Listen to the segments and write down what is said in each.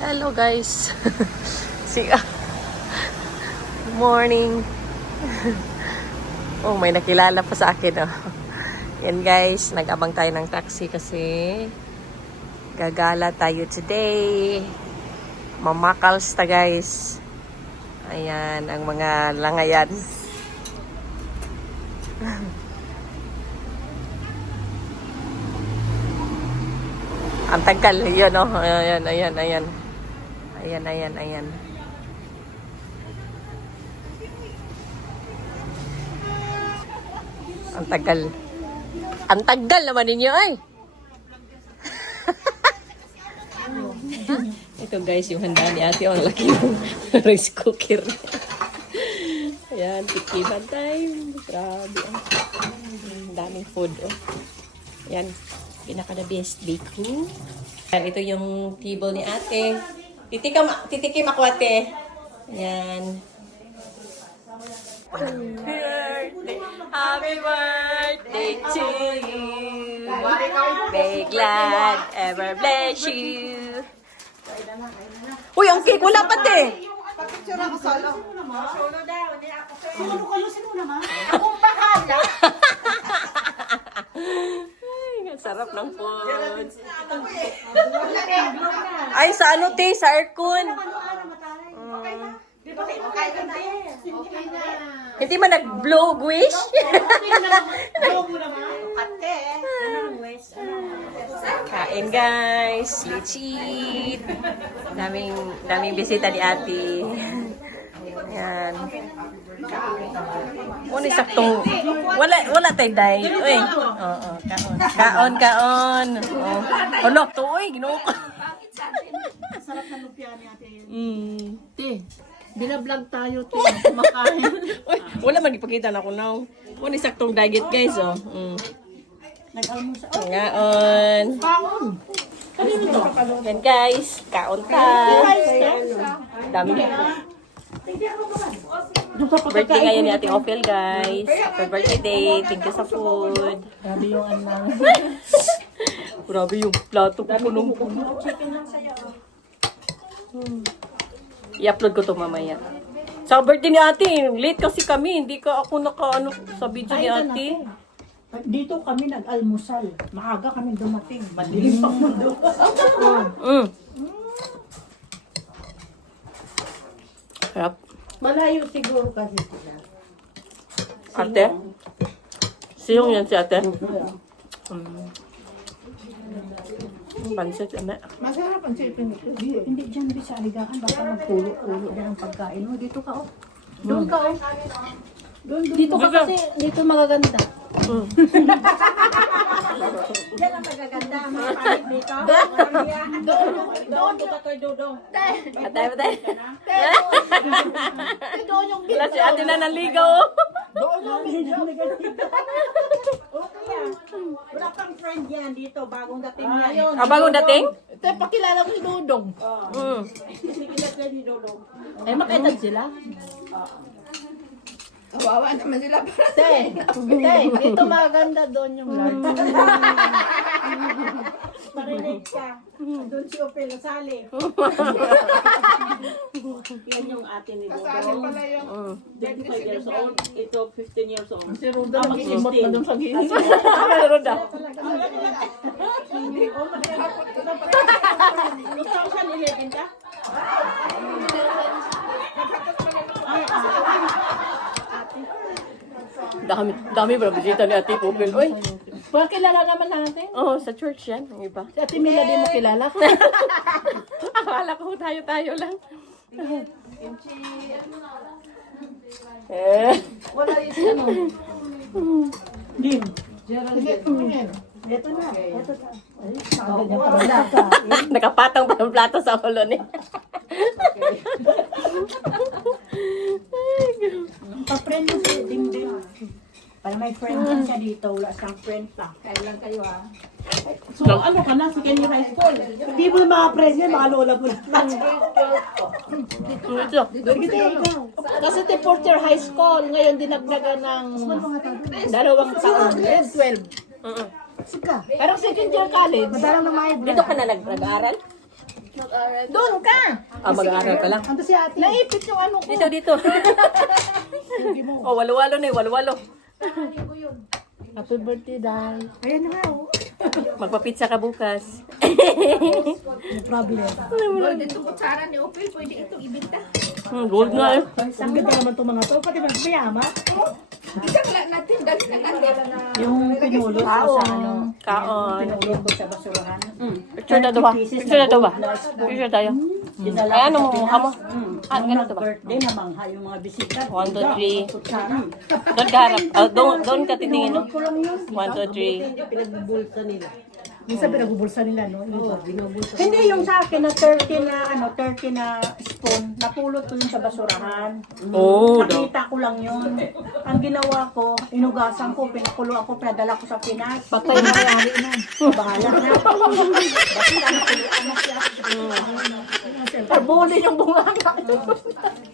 Hello guys. See morning. Oh, may nakilala pa sa akin oh. Yan guys, nag-abang tayo ng taxi kasi gagala tayo today. Mamakals ta guys. Ayan ang mga langayan. Ang tagal, yun oh. Ayan. Ayan. Ang tagal. Ang tagal naman ninyo ay. Ito guys, yung handa ni ate. Ang laki yung rice cooker. Ayan, tikiman time. Grabe. Ang daming food oh. Ayan. Pinaka-the best biko. Ayan, ito yung table ni ate. Titikim ako ate. Ayan. Happy birthday to you. May glad ever bless you. Uy, ang cake wala pa te. Picture ako solo. Solo daw, hindi ako. Solo kayo, sino naman? Akong bahala. Sarap ng food. Ay, sa ano te? Sa aircon. Di ba kayo makain na? Okay na. Hindi man nag-blow wish? Blow mo naman. Kate. Kain guys. Lichit. Daming bisita ni ate. Yan. Muna saktong wala tay day. Uy. Oo, kaon. Oh. Ano to uy, Ginoo ko. Sarap ng lumpia ni ate. Te, binablog tayo, te. Kumakain. Uy, wala man ipakita na ko now. Muna saktong diet guys oh. Nag-almusa. Ngaon. Kaon. Kanino to? Yan guys, kaon ta. Dami. Birthday ngayon ni Ate Ophel guys. Happy birthday. Thank you sa food. Grabe yung ano namin. Grabe yung plato ko punong-puno. I-upload ko to mamaya. Sa birthday ni ate, late kasi kami. Hindi ka ako naka sa video ni ate. Dito kami nag-almusal. Maaga kami dumating. Madilim pang mundo. Sarap. Malayo siguro kasi sila. Ate? Siyong yan si ate. Pansit, eme. Masarap ang sipin ito. Hindi dyan rin sa aligahan. Baka magpulo-pulo din ang pagkain mo. Dito ka oh. Doon ka oh. Dito ka kasi, dito magaganda. Yan ang magaganda. Mga palit dito. Doon kita kay Dodong. Patay. Doon yung Wala si ate na naligaw. Doon yung medyo. Okay ah. Wala pang friend yan dito. Bagong dating yan. Bagong dating? Te, pakilala ko si Dudong. Sikilat yan ni Dodong. Eh, magkaedad sila? Kawawa naman sila para Te, dito maganda doon yung live. Marinig ka. Doon si Opel Sali. Yan yung ate ni kasali Dodong. pala yung 25 years old. Ito 15 years old. Si Ruda, nag-imot na doon sa gilid. Meron daw. Hindi. 2011 ka? Dami ba bisita ni ate Ophel? Uy. Pakilala naman natin. Oh, sa church yan. Ang iba. Si Ate Mila, di mo kilala. Akala ko tayo lang. Wala yung ano. Dim. Ito na. Ito na. Ay, sabi niya pala ka. Nakapatong pa ang plato sa ulo niya. Pa-friend mo si Dim Dim. Para may friend din siya dito. Wala siyang friend pa. Kaya lang kayo ha. So ano ka na? Si Kenny High School. Hindi mo mga friend niya. Mga lola mo lang. Ito. Kasi te fourth year high school, ngayon dinagdagan ng 2 taon. Grade 12. Sika. Parang second year college. Madalang na mga Dito ka na nag-aaral? Doon ka! Mag-aaral ka lang. Ando si ate. Naipit yung ano ko. Dito, dito. Oh, walo-walo na eh, walo-walo. Happy birthday, Day. Ayan na nga, oh. Magpapizza ka bukas. No problem. Gold itong kutsara ni Opel, pwede itong ibenta. Gold nga eh. Ang ganda naman itong mga to. Pati ba mayama? Isa ka lang natin, dali na natin. Yung pinulot ko sa ano. Kaon. Pinulot ko sa basurahan. Picture na ba? Picture na ba? Picture tayo. Dinala Ay, ko ano sa mo, Pinas. kamo? Ah, Nung ganito ba? nag-birthday, namangha yung mga bisita. 1, 2, 3. Kutsara. Doon ka harap. Doon ka titingin, no? Pinulot ko lang yun. 1, 2, 3. Pinagbubulsa nila. Minsan pinagubulsa nila, no? Hindi yung sa akin na 30 na, 30 na spoon, napulot ko yun sa basurahan. Oh, daw. Nakita ko lang yun. Ang ginawa ko, inugasan ko, pinakuloan ko, pinadala ko sa Pinas. Patay na kayari na. Bahala na. Basta nakuluan na siya. Parbuli yung bunga.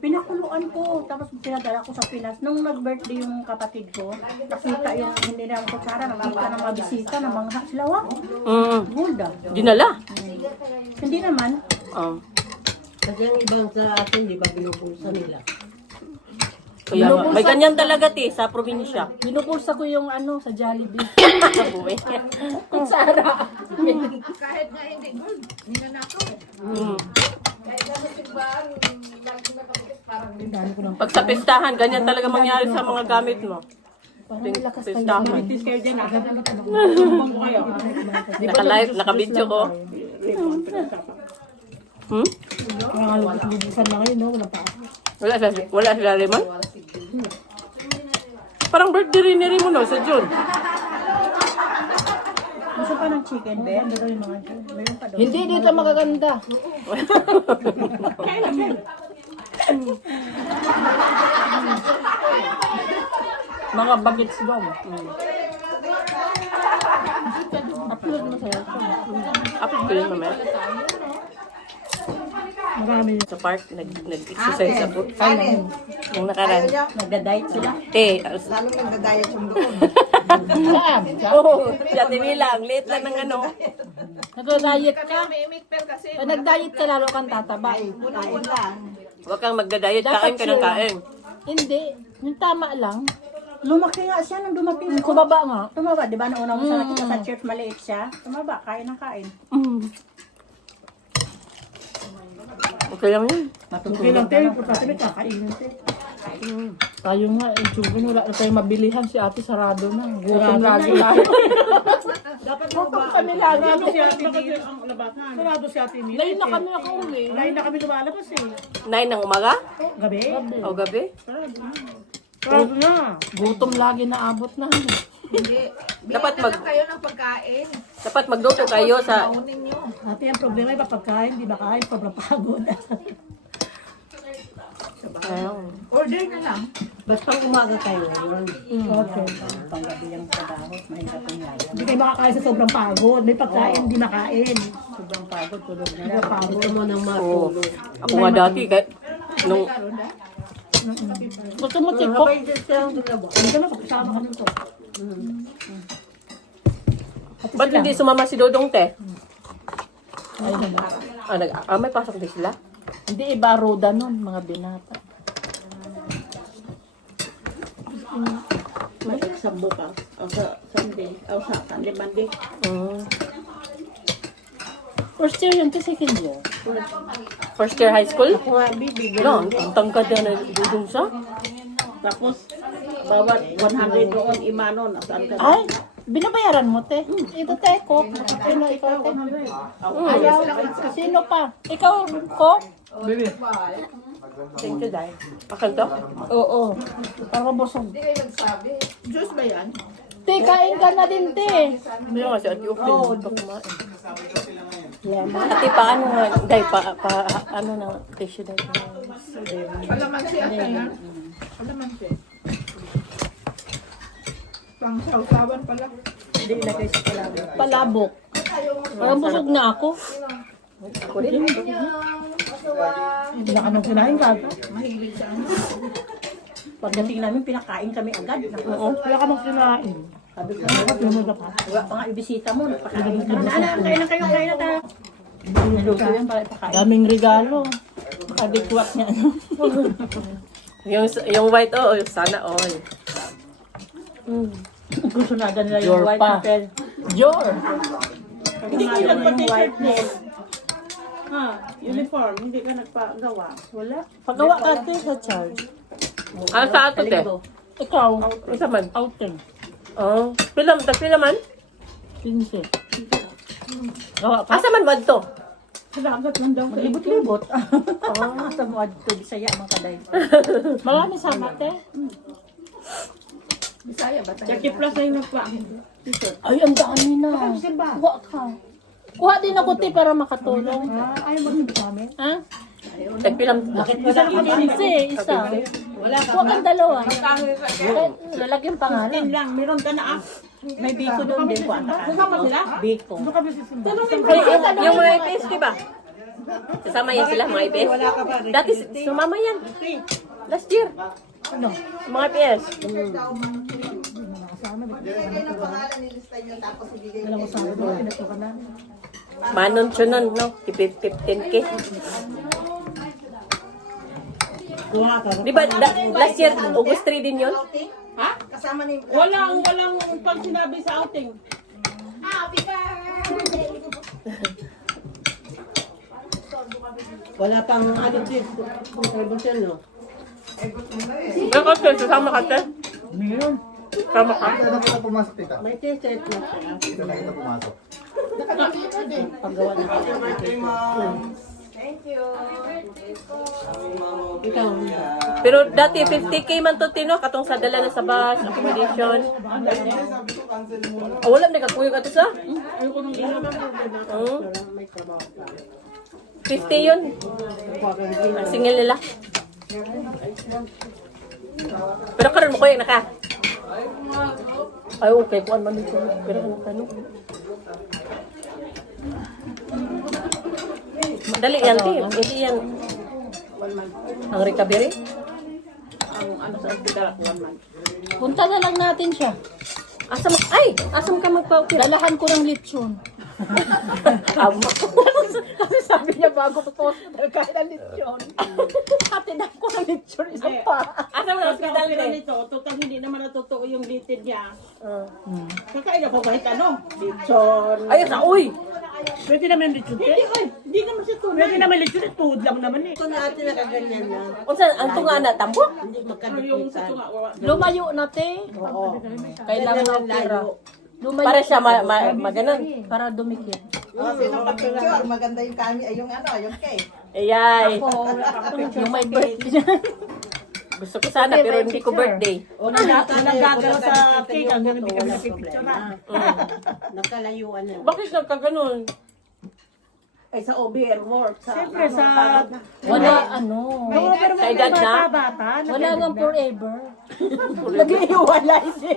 Pinakuluan ko, tapos pinadala ko sa Pinas. Nung nag-birthday yung kapatid ko, nakita yung hindi na yung kutsara, nakita ng mga bisita, ng mga sila, wow, gulda. Dinala. Hindi naman. Kasi ang ibang sa atin, di ba, binubulsa nila. Kaya nga, may ganyan talaga ti sa probinsya. Binupulsa ko yung ano sa Jollibee. Buwi. Kutsara. Kahit nga hindi gold, ninanakaw. Pag sa pistahan, ganyan talaga mangyari sa mga gamit mo. Pistahan. Tis kayo dyan, Sumbang ko kayo. Naka-live, naka-video ko. Bubusan na ngayon, no? Wala pa. Wala sila Raymond? Parang birthday rin ni Raymond, no? Sa June. Gusto pa ng chicken, be? Meron pa doon. Hindi dito magaganda. Mga bagets daw. Upload mo sa'yo. Upload ko yun mamaya. Marami. Sa park, nag-exercise ako. Nung nakaraan. Nagda-diet sila. Lalo nagdadayat yung doon. Saan? Oo, si Ate Mila, ang liit lang ng ano. Nag-diet Kami ka? may meatbell kasi. Pag nag-diet ka, lalo kang tataba. Unang-un lang. Huwag kang magda-diet, kain ka ng kain. Hindi. Yung tama lang. Lumaki nga siya nung dumating Yung ko. kumaba nga. Tumaba, di ba? Nauna mo sa nakita sa church, maliit siya. Tumaba, kain ng kain. Okay lang yun. Okay lang, tayo. Pagkasi may kakainin, tayo. Tayo nga, Jubin, wala na tayong mabilihan. Si ate sarado na. Gutom lagi tayo. Dapat Gutom kami lagi. Sarado si ate Mila. Ang labakan. Sarado si ate Mila. Lain na kami nakauwi. Lain na kami lumalabas eh. 9 ng umaga? Gabi? O gabi? Sarado na. Gutom lagi na abot na. Hindi. Dapat Bigyan na lang kayo ng pagkain. Dapat magluto kayo sa... Paunin nyo. Ate, ang problema ay pagkain, di ba kain, sobrang pagod. Order na lang. Basta umaga kayo. Okay. Panggabi yung trabaho, mahirap ang yaya. Hindi kayo makakain sa sobrang pagod. May pagkain, hindi makain. Sobrang pagod, tulog na. Sobrang pagod. Gusto mo nang Oo. matulog. Ako nga dati, nung... Gusto mo tipok? Hindi ka mapagkasama ka nito. Ba't hindi sumama si Dodong te? Ayun na. May pasok din sila? Hindi iba roda nun, mga binata. May exam bukas. O sa Sunday. O sa Sunday, Monday. First year yun, kasi second year. First year high school? Ako nga, bibi. No, ang tangkad na Dodong siya. Tapos, bawat 100 doon, imanon. Saan ka? Ay, binabayaran mo, te. Ito, te, ko. Sino ikaw, te? Ayaw. Sino pa? Ikaw, ko? Thank you, Day. Akan to? Oo. Para busog. Hindi kayo nagsabi. Diyos ba yan? Te, kain ka na din, te. Hindi nga si Ate Upin. Ate, paano nga? Day, ano na, tissue day. Palamansi at yan. Palamansi. Pang sausawan pala. Hindi ilagay sa kalabi. Palabok. Parang busog na ako. Ako rin. Hindi na kami kinain ka. Mahilig sa ano. Pagdating namin, pinakain kami agad. Oo, wala ka mong kinain. Sabi ko, wala pa nga ibisita mo. Napakain ka na. Kain na kayo, kain na tayo. Niluto yan para ipakain. Daming regalo. Baka bitwat niya. Yung white, sana all. Gusto na nila yung white papel. Jor! Hindi ka nagpa-t-shirt mo. Ha? Uniform, hindi ka nagpagawa. Wala. Pagawa ka sa charge. Sa ato, te? Ikaw, Ano sa man? outing. Oh, pila man? 15. Gawa ka? Asa man wad to? Salamat lang daw. Libot-libot. Sa mga dito, Bisaya, mga kaday. Marami sa mate. Bisaya ba tayo? Jackie Plus na yung nagpa. T-shirt. Ay, ang dami na. Kuha ka. Kuha din ako, te, para makatulong. Ayaw mo rin sa amin? Ha? Tagpilam. Isa lang isa. Wala ka Kuha ba? kang dalawa. Lalagyan pangalan. Tin lang, meron ka na ah. May biko doon din. Kuha ka. Kasama sila? Biko. Yung mga IPS, di ba? Sasama yan sila, mga IPS. Dati, sumama yan. Last year. Ano? Mga IPS. Manon chunon, no? 15K. Kuha ka. Di ba, last year, August 3 din yun? Ha? Walang pag sinabi sa outing. Wala pang ano din. Contribution, no? Ako, te, sasama ka, te? Meron. Sama ka? Ito na kita pumasok, tita. May t-shirt na siya. Ito na kita pumasok. Paggawa na siya. Ikaw. Pero dati, 50K man to, Tino, katong sa dala na sa bus, accommodation. Oh, wala, nagkakuyo ka to sa? Oh. 50 yun. Ang singil nila. Pero karon mo kuya na ka. Ay, okay. Kuan man dito. Pero ano tanong? Dali yan, te. Hindi yan. Ang recovery? Ang ano sa hospital, 1 month. Punta na lang natin siya. Asam ka magpa-opera? Dalahan ko ng lechon. Kasi sabi niya bago ko po kaya ng lechon. Hatinan ko ng lechon isa pa. Asam na hospital Pero te? nito, total hindi naman natotoo yung litid niya. Kakain ako kahit ano. Lechon. Ay, sa uy! Pwede naman lechon. Hindi naman siya tunay. Pwede naman lechon. Tuhod lang naman eh. Ito na atin nakaganyan na. Unsa ang tunga na tambo? Hindi Yung sa magkadukitan. tunga. Lumayo na, te. Oo. Kailangan na opera. Lumayo. Para siya maganon. Para dumikit. Picture, maganda yung kami, ay yung ano, yung cake. Ayay. Yung may birthday. Gusto ko sana pero hindi ko birthday. O nagagalaw sa cake. Hanggang hindi kami napipicture na. Nakalayuan na. Bakit nagkaganon? Ay sa OBR work. Siyempre sa... Wala ano. Sa edad na? Wala nga forever. Nag-iwalay siya.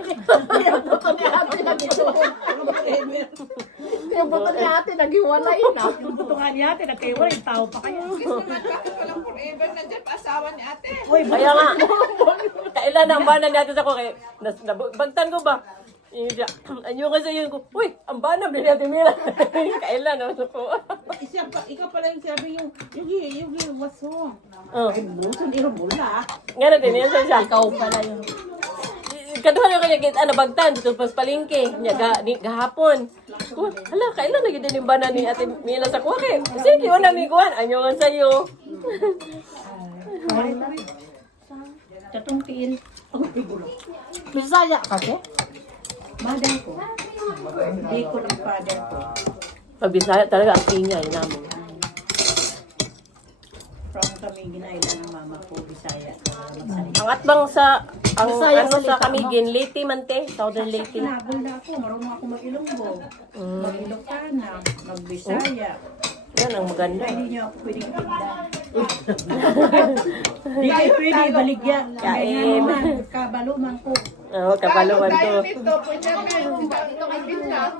Yung buto ni ate nag-iwalay. Yung buto ni ate nag-iwalay na. Yung buto nga niya, nagkaiwalay, tao pa kaya. Walang forever na dyan, asawa ni ate. Kaya nga. Kailan ang bana natin ako kay bagtan ko ba? Anyo kasi yun ko. Uy, ang bana bilhin natin nila. Kailan ano ko. Ikaw pala yung sabi yung waso. Oh. Ay, buso ni Romola. Nga na din yan siya. Ikaw pala yun. Kaduha na kanya kita bagtan dito pas palengke. Nya gahapon. Ko, hala, kailan lagi din yung bana ni Ate Mila sa kuha kay. Sige, una mi kuan. Anyo nga sayo. Katungkiin. Bisaya kasi? Mother ko. Hindi ko ng father ko. Pag Bisaya talaga ang ingay namin. From kami ginaila ng mama ko, Bisaya. Ang atbang sa ang Bisaya ano sa salita mo. Kamigin, Leyte man te, Southern Leyte. Pinabol na ako, marunong ako mag-Ilonggo. Mag-Ilocana, mag-Bisaya. Yan ang maganda. Hindi niyo ako pwedeng tignan. Hindi kayo pwede baligyan. Kain. Kabaluman ko. Oo, kapaluan to. Dito, pwede dito kay Binla.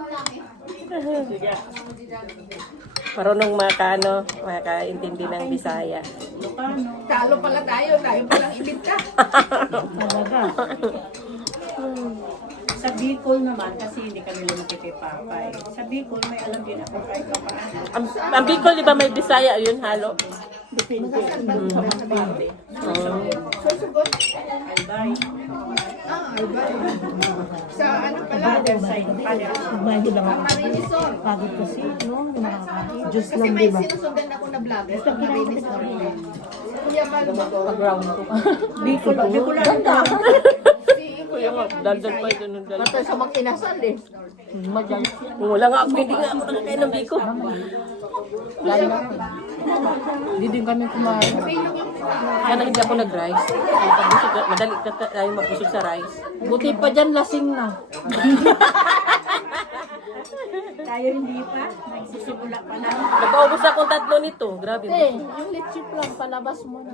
Marunong makaintindi ng Bisaya. Ilocano. Talo pala tayo palang ibig ka. Talaga. Sa Bicol naman, kasi hindi kami lumaki kay Papa eh. Sa Bicol, may alam din ako kahit pa paano. Ang Bicol, di ba may Bisaya yun, halo? Depende sa mga parte. Albay. Sa ano pala? Father side. Father. Bago lang ako. Marinisor. Pagod kasi, no? Yung nakakain. Diyos Kasi lang, may di ba? sinusundan ako na vlogger sa Marinisor. Kuya Mag. Pag-round ko pa. Bicol. Bicol lang. Kuya nga, daldal pa ito nung daldal. Patay sa mag-inasal eh. Madyan. Wala nga ako, hindi nga ako nakakain ng biko. Lalo na. Hindi din kami kumain. Kaya na hindi ako nag-rice. Madali ka tayo mabusog sa rice. Buti pa dyan, lasing na. Tayo hindi pa. Nagsisimula pa lang. Nagkaubos akong 3 nito. Grabe. Yung lechip lang, palabas mo na.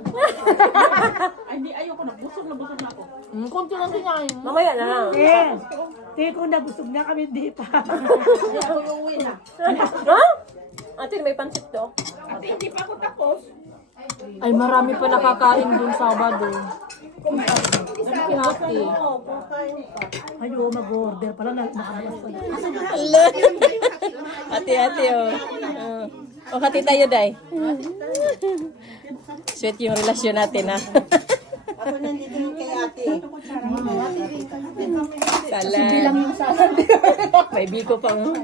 Ay, hindi. Ayoko na. Busog na ako. Kunti lang din yan. Mamaya na lang. Eh. Tingin ko nabusog na kami. Hindi pa. Ako yung uwi na. Ha? Ate, may pansit to. Ate, hindi pa ako tapos. Ay, marami pa nakakain dun Sabado. Si ate. Ayaw mag-order pala. Nakalas pa. Ate, oh. O, hati tayo, Day. Sweet yung relasyon natin, ha? Ako nandito yung kay ate. Salad. May biko pa, oh.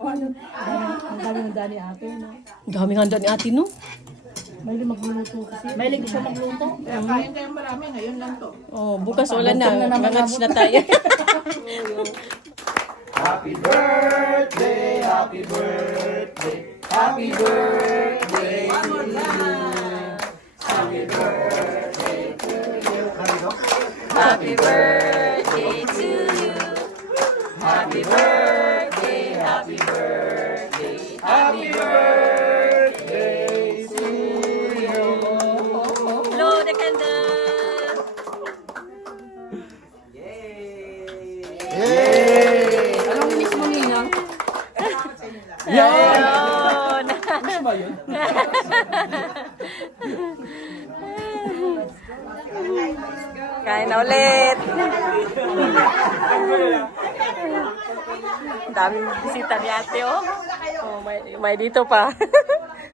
Ang dami ng dani ate. No? Ang daming handa ni ate, no? May magluluto kasi. Mahilig siya magluto. Kain kayong marami, ngayon lang to. Oh, bukas wala na. Mangatch na tayo. Happy birthday, happy birthday, happy birthday to you. Happy birthday to you. Happy birthday to you. Happy birthday, happy birthday, Happy birthday to you. Blow the candle. Yay! Anong miss mo nila? Ayun. Kain na ulit. Ang daming bisita ni ate, oh. Oh, may dito pa.